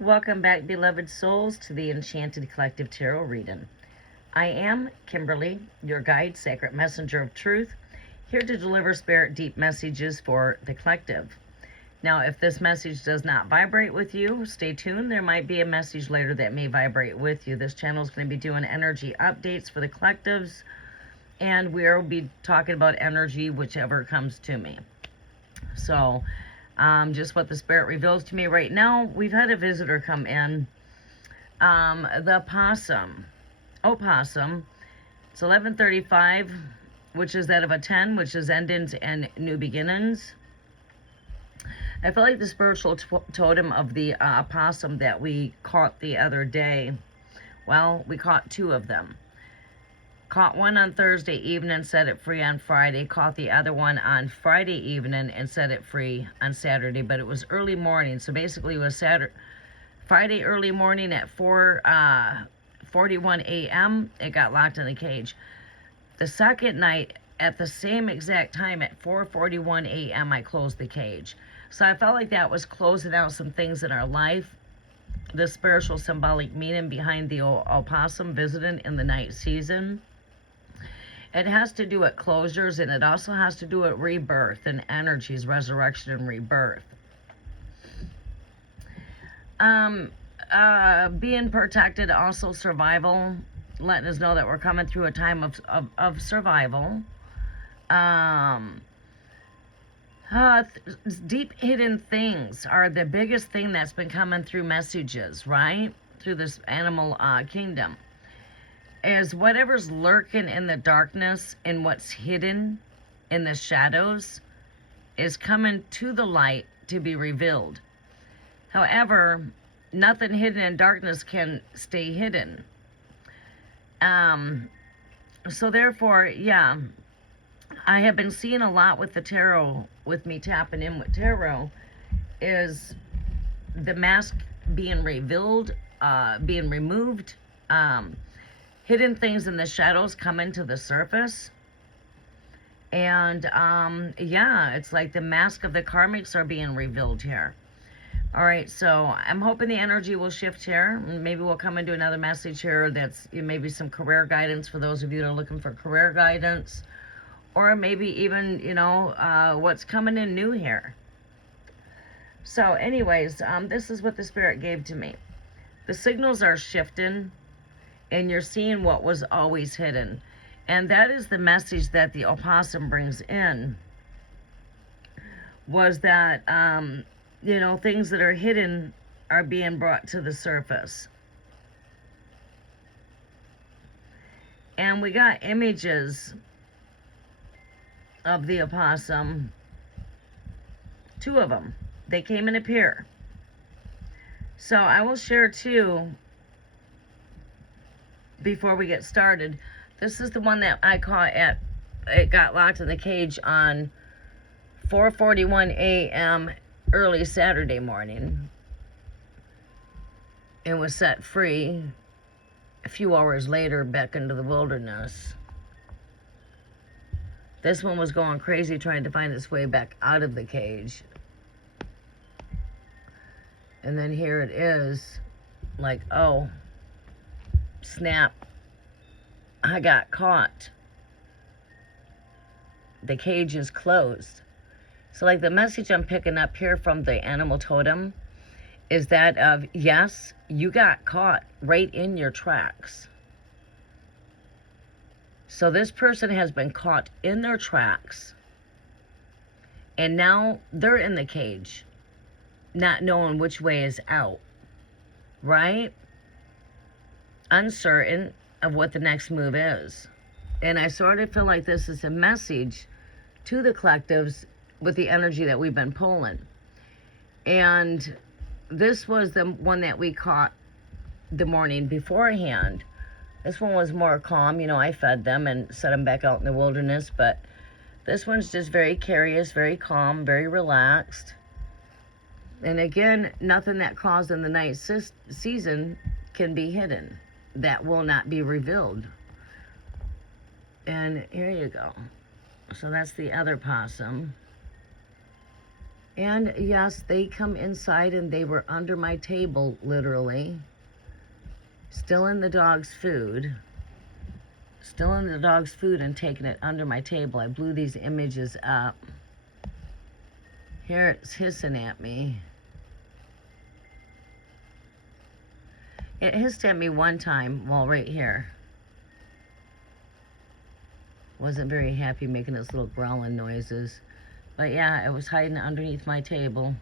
Welcome back, beloved souls, to the Enchanted Collective Tarot Reading. I am Kimberly, your guide, sacred messenger of truth, here to deliver spirit deep messages for the collective. Now, if this message does not vibrate with you, stay tuned. There might be a message later that may vibrate with you. This channel is going to be doing energy updates for the collectives, and we'll be talking about energy, whichever comes to me. So, just what the spirit reveals to me right now. We've had a visitor come in. The opossum. It's 11:35, which is that of a 10, which is endings and new beginnings. I feel like the spiritual totem of the opossum that we caught the other day. Well, we caught two of them. Caught one on Thursday evening, set it free on Friday. Caught the other one on Friday evening and set it free on Saturday. But it was early morning, so basically it was Friday early morning at 4:41 a.m. It got locked in the cage. The second night, at the same exact time at 4:41 a.m., I closed the cage. So I felt like that was closing out some things in our life. The spiritual symbolic meaning behind the opossum visiting in the night season. It has to do with closures, and it also has to do with rebirth and energies, resurrection and rebirth. Being protected, also survival, letting us know that we're coming through a time of survival. Deep hidden things are the biggest thing that's been coming through messages, right? Through this animal kingdom. As whatever's lurking in the darkness and what's hidden in the shadows is coming to the light to be revealed. However, nothing hidden in darkness can stay hidden. So therefore, yeah, I have been seeing a lot with the tarot, with me tapping in with tarot, is the mask being revealed, being removed, hidden things in the shadows coming to the surface. And yeah, it's like the mask of the karmics are being revealed here. All right, so I'm hoping the energy will shift here. Maybe we'll come into another message here that's maybe some career guidance for those of you that are looking for career guidance, or maybe even, what's coming in new here. So anyways, this is what the spirit gave to me. The signals are shifting, and you're seeing what was always hidden. And that is the message that the opossum brings in, was that, things that are hidden are being brought to the surface. And we got images of the opossum, two of them. They came in a pair. So I will share two before we get started. This is the one that I caught it got locked in the cage on 4:41 a.m. early Saturday morning, and was set free a few hours later back into the wilderness. This one was going crazy trying to find its way back out of the cage. And then here it is, like, oh, snap, I got caught. The cage is closed. So like the message I'm picking up here from the animal totem is that of, yes, you got caught right in your tracks. So this person has been caught in their tracks, and now they're in the cage, not knowing which way is out, right? Uncertain of what the next move is. And I sort of feel like this is a message to the collectives with the energy that we've been pulling. And this was the one that we caught the morning beforehand. This one was more calm. I fed them and set them back out in the wilderness. But this one's just very curious, very calm, very relaxed. And again, nothing that caused in the night season can be hidden. That will not be revealed. And here you go. So that's the other possum. And yes, they come inside and they were under my table, literally. Still in the dog's food. Still in the dog's food and taking it under my table. I blew these images up. Here it's hissing at me. It hissed at me one time, well, right here. Wasn't very happy making its little growling noises. But yeah, it was hiding underneath my table.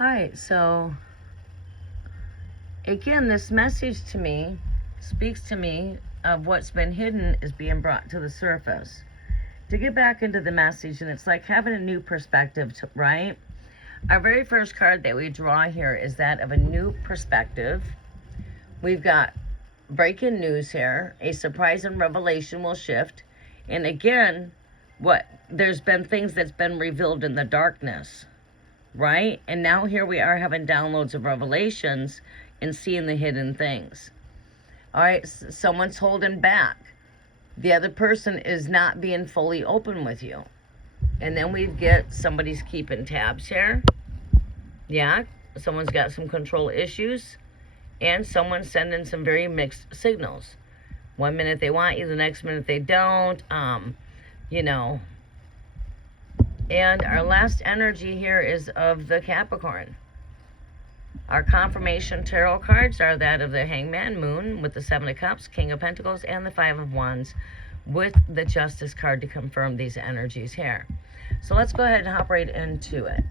Alright, so again, this message to me speaks to me of what's been hidden is being brought to the surface. To get back into the message, and it's like having a new perspective, right? Our very first card that we draw here is that of a new perspective. We've got breaking news here. A surprise and revelation will shift. And again, there's been things that's been revealed in the darkness, right? And now here we are having downloads of revelations and seeing the hidden things. All right, someone's holding back. The other person is not being fully open with you. And then we get somebody's keeping tabs here. Yeah, someone's got some control issues. And someone's sending some very mixed signals. One minute they want you, the next minute they don't. You know. And our last energy here is of the Capricorn. Our confirmation tarot cards are that of the Hangman, Moon, with the Seven of Cups, King of Pentacles, and the Five of Wands, with the Justice card to confirm these energies here. So let's go ahead and hop right into it.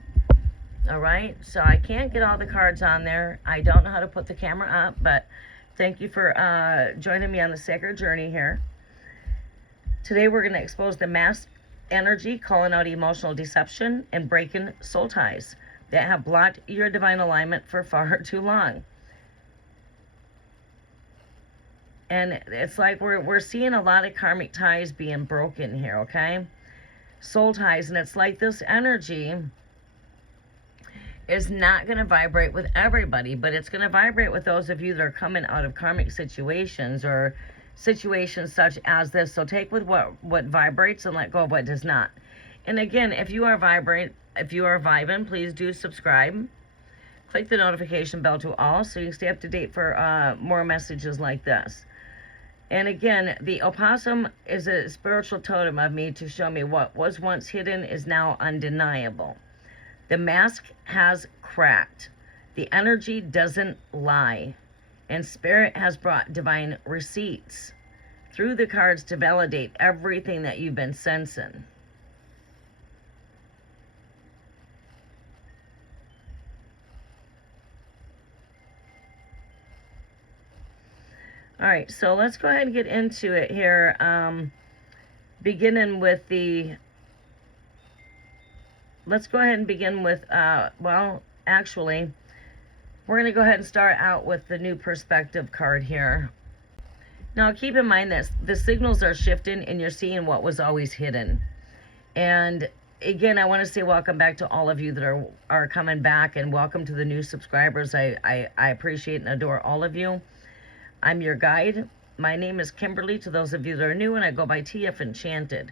All right, so I can't get all the cards on there. I don't know how to put the camera up, but thank you for joining me on the sacred journey here. Today we're going to expose the mask energy, calling out emotional deception and breaking soul ties that have blocked your divine alignment for far too long. And it's like we're seeing a lot of karmic ties being broken here, okay? Soul ties, and it's like this energy is not going to vibrate with everybody, but it's going to vibrate with those of you that are coming out of karmic situations or situations such as this. So take with what vibrates and let go of what does not. And again, if you are vibing, please do subscribe. Click the notification bell to all so you can stay up to date for more messages like this. And again, the opossum is a spiritual totem of me to show me what was once hidden is now undeniable. The mask has cracked. The energy doesn't lie. And Spirit has brought divine receipts through the cards to validate everything that you've been sensing. All right, so let's go ahead and get into it here. Let's go ahead and begin with, well, actually, we're going to go ahead and start out with the new perspective card here. Now, keep in mind that the signals are shifting and you're seeing what was always hidden. And again, I want to say welcome back to all of you that are coming back, and welcome to the new subscribers. I appreciate and adore all of you. I'm your guide. My name is Kimberly, to those of you that are new, and I go by TF Enchanted.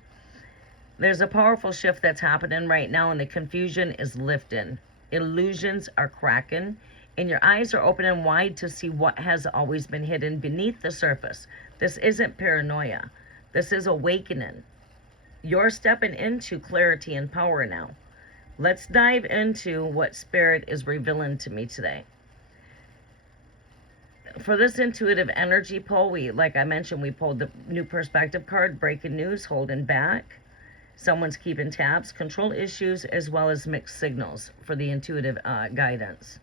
There's a powerful shift that's happening right now, and the confusion is lifting. Illusions are cracking, and your eyes are opening wide to see what has always been hidden beneath the surface. This isn't paranoia. This is awakening. You're stepping into clarity and power now. Let's dive into what Spirit is revealing to me today. For this intuitive energy pull, like I mentioned, we pulled the new perspective card, breaking news, holding back. Someone's keeping tabs, control issues, as well as mixed signals for the intuitive guidance.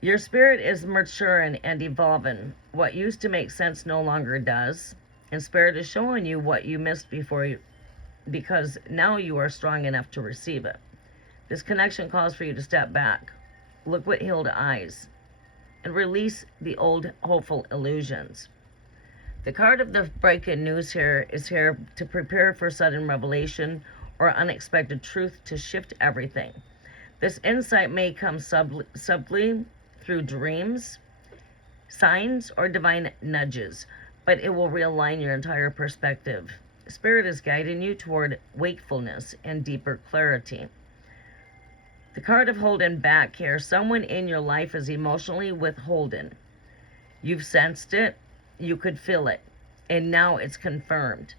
Your spirit is maturing and evolving. What used to make sense no longer does. And Spirit is showing you what you missed because now you are strong enough to receive it. This connection calls for you to step back. Look with healed eyes and release the old hopeful illusions. The card of the breaking news here is here to prepare for sudden revelation or unexpected truth to shift everything. This insight may come subtly through dreams, signs or divine nudges, but it will realign your entire perspective. Spirit is guiding you toward wakefulness and deeper clarity. The card of holding back here, someone in your life is emotionally withholding. You've sensed it, you could feel it, and now it's confirmed.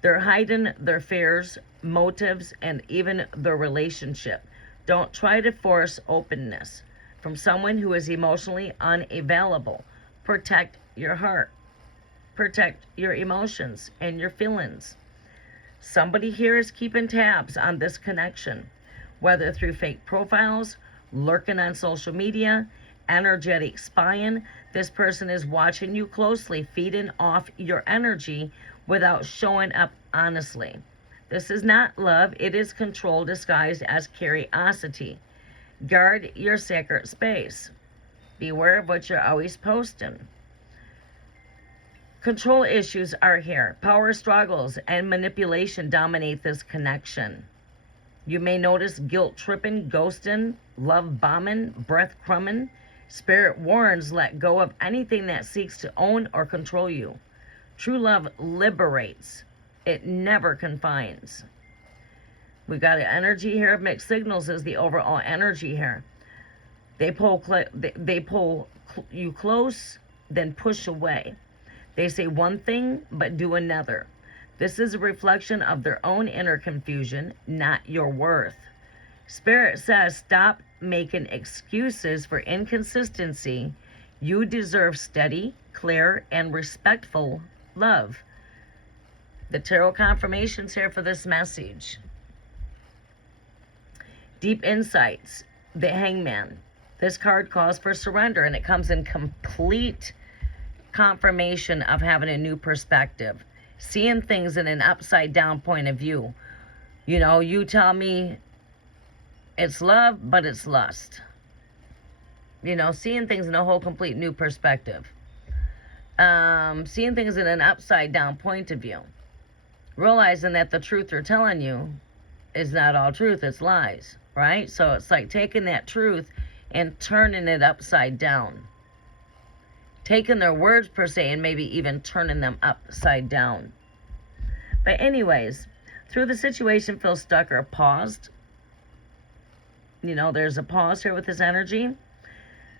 They're hiding their fears, motives, and even their relationship. Don't try to force openness from someone who is emotionally unavailable. Protect your heart. Protect your emotions and your feelings. Somebody here is keeping tabs on this connection, whether through fake profiles, lurking on social media, energetic spying. This person is watching you closely, feeding off your energy without showing up honestly. This is not love, it is control disguised as curiosity. Guard your sacred space. Beware of what you're always posting. Control issues are here. Power struggles and manipulation dominate this connection. You may notice guilt tripping, ghosting, love bombing, breadcrumbing. Spirit warns, let go of anything that seeks to own or control you. True love liberates. It never confines. We've got an energy here of mixed signals is the overall energy here. They pull you close, then push away. They say one thing, but do another. This is a reflection of their own inner confusion, not your worth. Spirit says, stop making excuses for inconsistency. You deserve steady, clear, and respectful love. The tarot confirmations here for this message. Deep insights, the Hangman. This card calls for surrender, and it comes in complete confirmation of having a new perspective, seeing things in an upside down point of view. You know, you tell me it's love, but it's lust. You know, seeing things in a whole complete new perspective. Seeing things in an upside down point of view. Realizing that the truth they're telling you is not all truth, it's lies, right? So it's like taking that truth and turning it upside down. Taking their words per se and maybe even turning them upside down. But anyways, through the situation feels stuck or paused. You know, there's a pause here with this energy.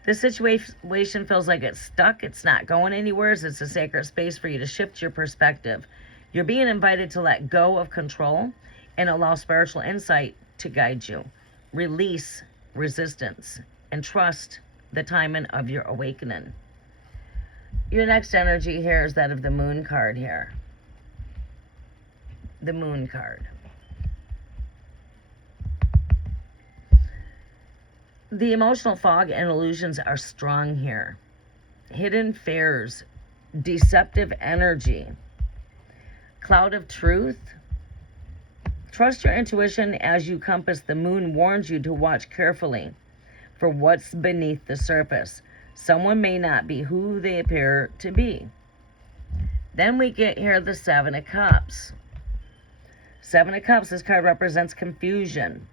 This situation feels like it's stuck. It's not going anywhere. It's a sacred space for you to shift your perspective. You're being invited to let go of control and allow spiritual insight to guide you. Release resistance and trust the timing of your awakening. Your next energy here is that of the Moon card here. The Moon card. The emotional fog and illusions are strong here. Hidden fears, deceptive energy, cloud of truth. Trust your intuition as you compass. The moon warns you to watch carefully for what's beneath the surface. Someone may not be who they appear to be. Then we get here the Seven of Cups. Seven of Cups, this card represents confusion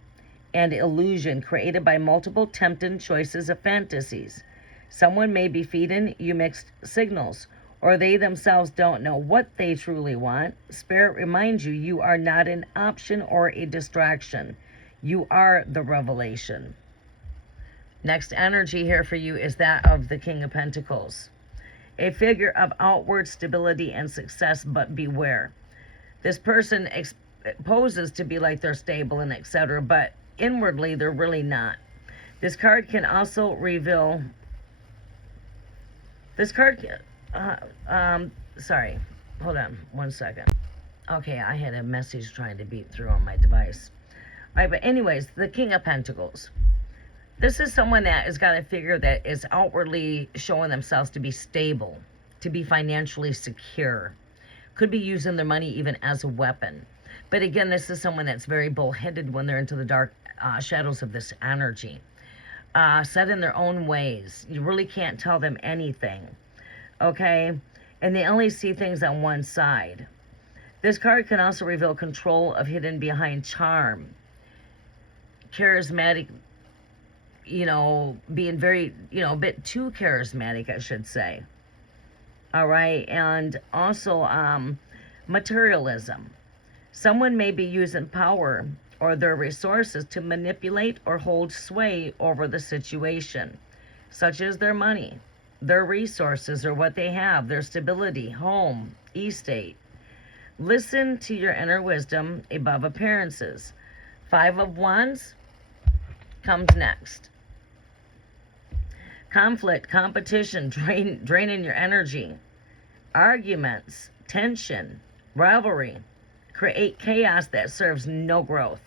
and illusion created by multiple tempting choices of fantasies. Someone may be feeding you mixed signals, or they themselves don't know what they truly want. Spirit reminds you, you are not an option or a distraction. You are the revelation. Next energy here for you is that of the King of Pentacles. A figure of outward stability and success, but beware. This person poses to be like they're stable and etc., but inwardly they're really not. This card can also reveal sorry, hold on one second. Okay, I had a message trying to beat through on my device. All right, but anyways, the King of Pentacles. This is someone that has got a figure that is outwardly showing themselves to be stable, to be financially secure. Could be using their money even as a weapon. But again, this is someone that's very bullheaded when they're into the dark shadows of this energy. Set in their own ways. You really can't tell them anything. Okay? And they only see things on one side. This card can also reveal control of hidden behind charm. Charismatic being very, a bit too charismatic, I should say. All right. And also, materialism. Someone may be using power or their resources to manipulate or hold sway over the situation, such as their money, their resources, or what they have, their stability, home, estate. Listen to your inner wisdom above appearances. Five of Wands comes next. Conflict, competition, draining your energy. Arguments, tension, rivalry create chaos that serves no growth.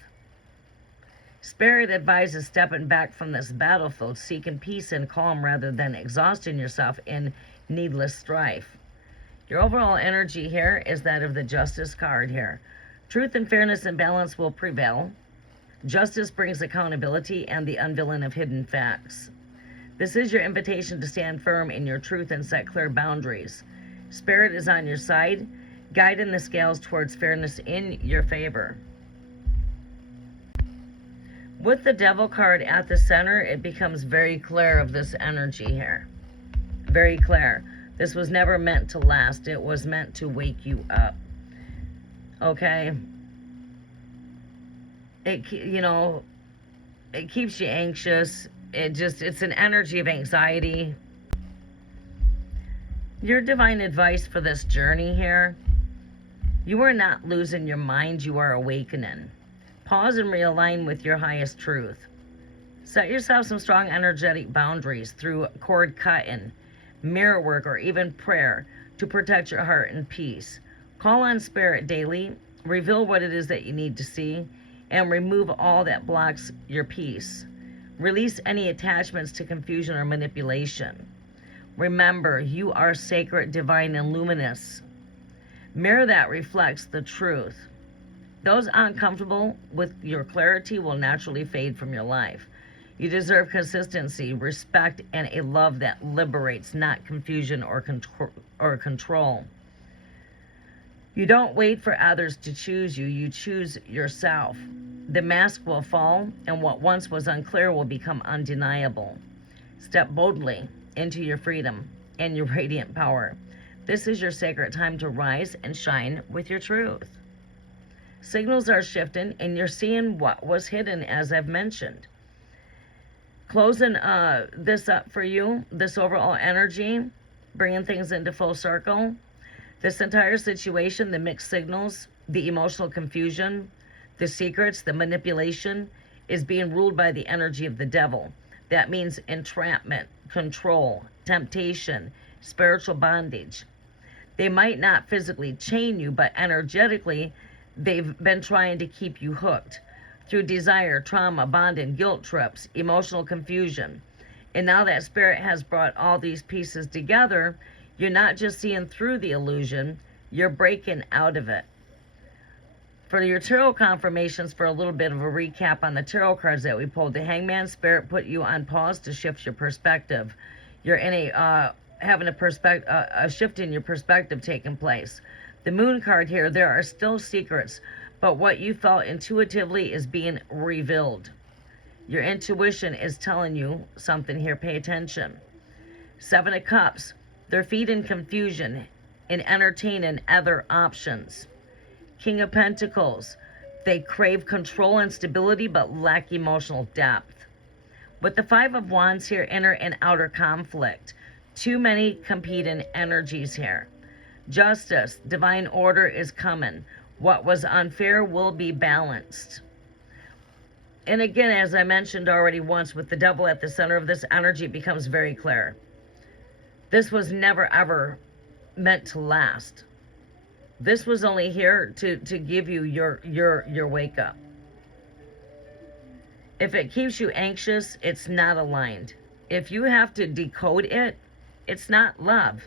Spirit advises stepping back from this battlefield, seeking peace and calm rather than exhausting yourself in needless strife. Your overall energy here is that of the Justice card here. Truth and fairness and balance will prevail. Justice brings accountability and the unveiling of hidden facts. This is your invitation to stand firm in your truth and set clear boundaries. Spirit is on your side, guiding the scales towards fairness in your favor. With the Devil card at the center, it becomes very clear of this energy here. Very clear. This was never meant to last. It was meant to wake you up. Okay? It keeps you anxious. It's an energy of anxiety. Your divine advice for this journey here: you are not losing your mind, you are awakening. Pause and realign with your highest truth. Set yourself some strong energetic boundaries through cord cutting, mirror work, or even prayer to protect your heart and peace. Call on Spirit daily, reveal what it is that you need to see, and remove all that blocks your peace. Release any attachments to confusion or manipulation. Remember, you are sacred, divine, and luminous. Mirror that reflects the truth. Those uncomfortable with your clarity will naturally fade from your life. You deserve consistency, respect, and a love that liberates, not confusion or control. You don't wait for others to choose you, you choose yourself. The mask will fall, and what once was unclear will become undeniable. Step boldly into your freedom and your radiant power. This is your sacred time to rise and shine with your truth. Signals are shifting, and you're seeing what was hidden, as I've mentioned. Closing this up for you, this overall energy, bringing things into full circle. This entire situation, the mixed signals, the emotional confusion, the secrets, the manipulation, is being ruled by the energy of the devil. That means entrapment, control, temptation, spiritual bondage. They might not physically chain you, but energetically, they've been trying to keep you hooked through desire, trauma, bonding, guilt trips, emotional confusion. And now that Spirit has brought all these pieces together, you're not just seeing through the illusion, you're breaking out of it. For your tarot confirmations, for a little bit of a recap on the tarot cards that we pulled, the Hangman, Spirit put you on pause to shift your perspective. You're in having a shift in your perspective taking place. The Moon card here, there are still secrets, but what you felt intuitively is being revealed. Your intuition is telling you something here. Pay attention. Seven of Cups, they're feeding confusion and entertaining other options. King of Pentacles, they crave control and stability but lack emotional depth. With the Five of Wands here, inner and outer conflict. Too many competing energies here. Justice, divine order is coming. What was unfair will be balanced. And again, as I mentioned already once, with the Devil at the center of this energy, it becomes very clear. This was never ever meant to last. This was only here to give you your wake up. If it keeps you anxious, it's not aligned. If you have to decode it, it's not love.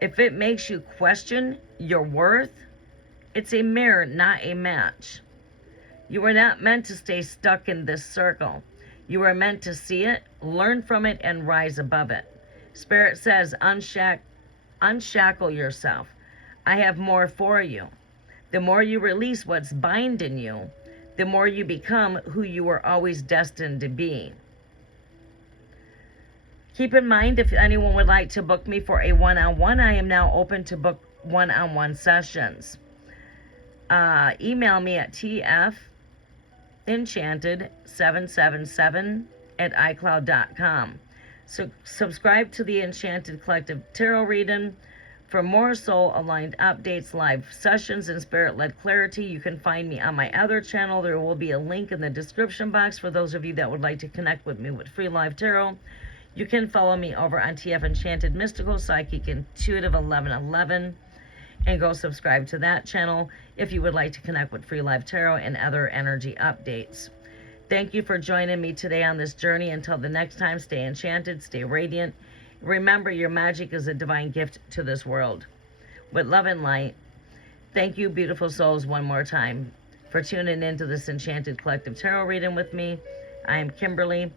If it makes you question your worth, it's a mirror, not a match. You are not meant to stay stuck in this circle. You are meant to see it, learn from it, and rise above it. Spirit says, unshackle yourself. I have more for you. The more you release what's binding you, the more you become who you were always destined to be. Keep in mind, if anyone would like to book me for a one-on-one, I am now open to book one-on-one sessions. Email me at tfenchanted777@icloud.com. So subscribe to the Enchanted Collective Tarot Reading. For more soul-aligned updates, live sessions, and spirit-led clarity, you can find me on my other channel. There will be a link in the description box for those of you that would like to connect with me with free live tarot. You can follow me over on TF Enchanted Mystical Psychic Intuitive 1111 and go subscribe to that channel if you would like to connect with free live tarot and other energy updates. Thank you for joining me today on this journey. Until the next time, stay enchanted, stay radiant. Remember, your magic is a divine gift to this world. With love and light, thank you, beautiful souls, one more time for tuning into this Enchanted Collective Tarot Reading with me. I am Kimberly.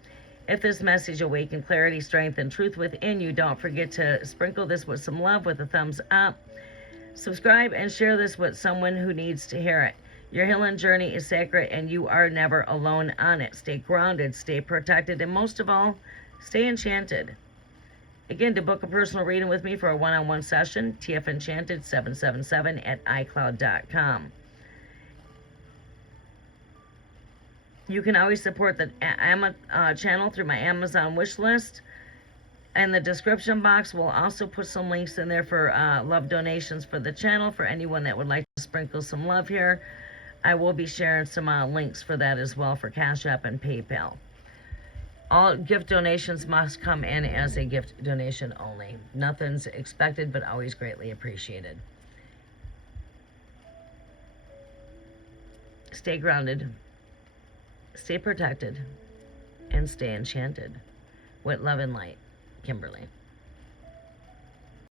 If this message awakened clarity, strength, and truth within you, don't forget to sprinkle this with some love with a thumbs up. Subscribe and share this with someone who needs to hear it. Your healing journey is sacred and you are never alone on it. Stay grounded, stay protected, and most of all, stay enchanted. Again, to book a personal reading with me for a one-on-one session, tfenchanted777@icloud.com. You can always support the channel through my Amazon wish list. And the description box will also put some links in there for love donations for the channel for anyone that would like to sprinkle some love here. I will be sharing some links for that as well for Cash App and PayPal. All gift donations must come in as a gift donation only. Nothing's expected, but always greatly appreciated. Stay grounded, stay protected, and stay enchanted. With love and light, Kimberly.